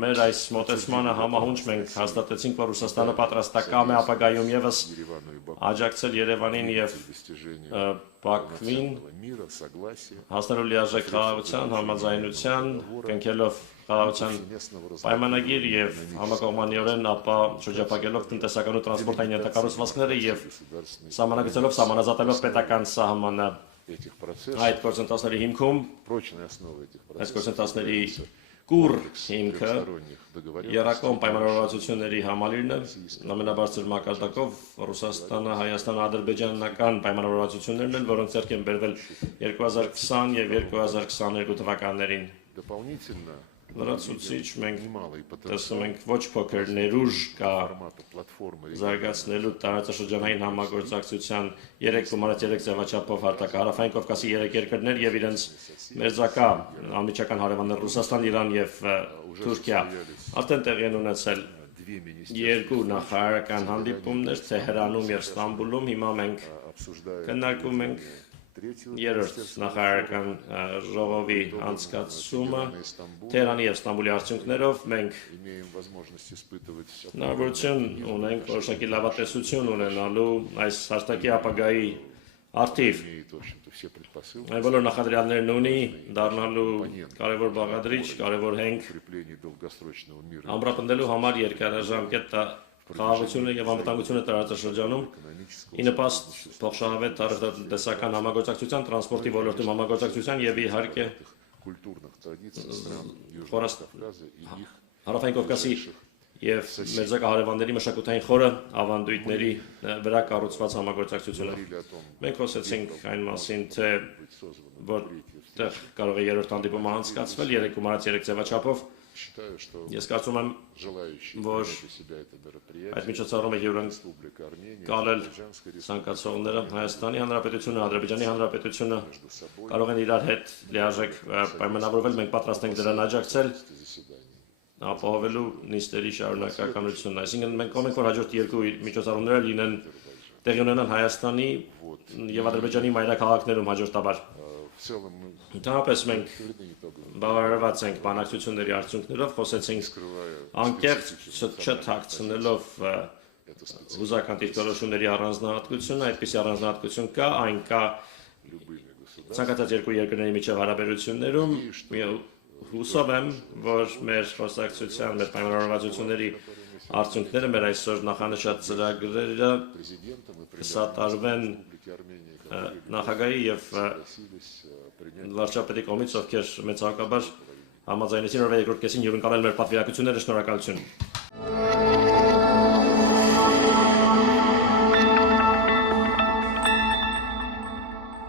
մեր այս մոտեցմանը համահունչ մենք հաստատեցինք, որ Ռուսաստանը պատրաստակամ է ապագայում եւս աջակցել Երևանին եւ Բաքվին հասնելու լիարժեք խաղաղության, համաձայնության, կնքելով խաղաղության պայմանագիր եւ համակողմանիորեն ապա շրջափակելով տնտեսական ու տրանսպորտային ենթակառուցվածքները եւ սահմանագծելով սահմանազատելով պետական սահմանը այդ գործընթացների հիմքում այս գործընթացների կուր հիմքը երակոմ պայմանավորվածությունների համալիրն է ամենաբարձր մակարդակով Ռուսաստանը, Հայաստանը, ադրբեջանական պայմանավորվածություններն են, որոնք ձեռք են բերվել 2020 եւ 2022 թվականներին լրացուցիչ մենք տեսնում ենք ոչ փոքր ներուժ կա զարգացնելու տարածաշրջանային համագործակցության 3.3 ձևաչափով հարթակահարավային Կովկասի 3 երկրներ եւ իրենց մերձակա անմիջական հարևաններ Ռուսաստան, Իրան եւ Թուրքիա արդեն տեղի են ունեցել երկու նախարարական հանդիպումներ Թեհրանում եւ Ստամբուլում հիմա մենք քննարկում ենք երրորդ նախարարական ժողովի անցկացումը Թեհրանի եւ Ստամբուլի արդյունքներով մենք հնարավորություն ունենք որոշակի լավատեսություն ունենալու այս հաստակի ապագայի արդիվ այն բոլոր նախադրյալներն ունի դառնալու կարևոր բաղադրիչ, կարևոր հենք ամրապնդելու համար երկարաժամկետ խաղաղությունը եւ անվտանգությունը տարածաշրջանում ի նպաստ փոխշահավետ տնտեսական համագործակցության, տրանսպորտի ոլորտում համագործակցության եւ իհարկե Հարավային Կովկասի եւ մերձակա հարևանների մշակութային խորը ավանդույթների վրա կառուցված համագործակցությունը։ Մենք խոսեցինք այն մասին, թե որտեղ կարող է երրորդ հանդիպումը անցկացվել 3.3 ձևաչափով։ Ես կարծում եմ, որ այդ միջոցառումը հյուրընկալել ցանկացողները Հայաստանի Հանրապետությունը, Ադրբեջանի Հանրապետությունը կարող են իրար հետ լիարժեք պայմանավորվել, մենք պատրաստ ենք դրան աջակցել ապահովելու նիստերի շարունակականությունն, այսինքն մենք կողմ ենք, որ հաջորդ երկու միջոցառումները լինեն տեղի ունենան Հայաստանի եւ Ադրբեջանի մայրաքաղաքներում հաջորդաբար։ Ընդհանրապես մենք բավարարված ենք բանակցությունների արդյունքներով, խոսեցինք անկեղծ չթաքցնելով հուզական դիրքորոշումների առանձնահատկությունը, այդպիսի առանձնահատկություն կա, այն կա ցանկացած երկու երկրների միջև հարաբերություններում, հուսով եմ, որ մեր խոսակցության, մեր պայմանավորվածությունների արդյունքները, մեր այսօր նախանշած ծրագրերը կսատարվեն նախագահի եւ վարչապետի կողմից, ովքեր մեծակաբար համաձայնեցին օրվա երկրորդ կեսին հյուրընկալել մեր պատվիրակությունները, շնորհակալություն։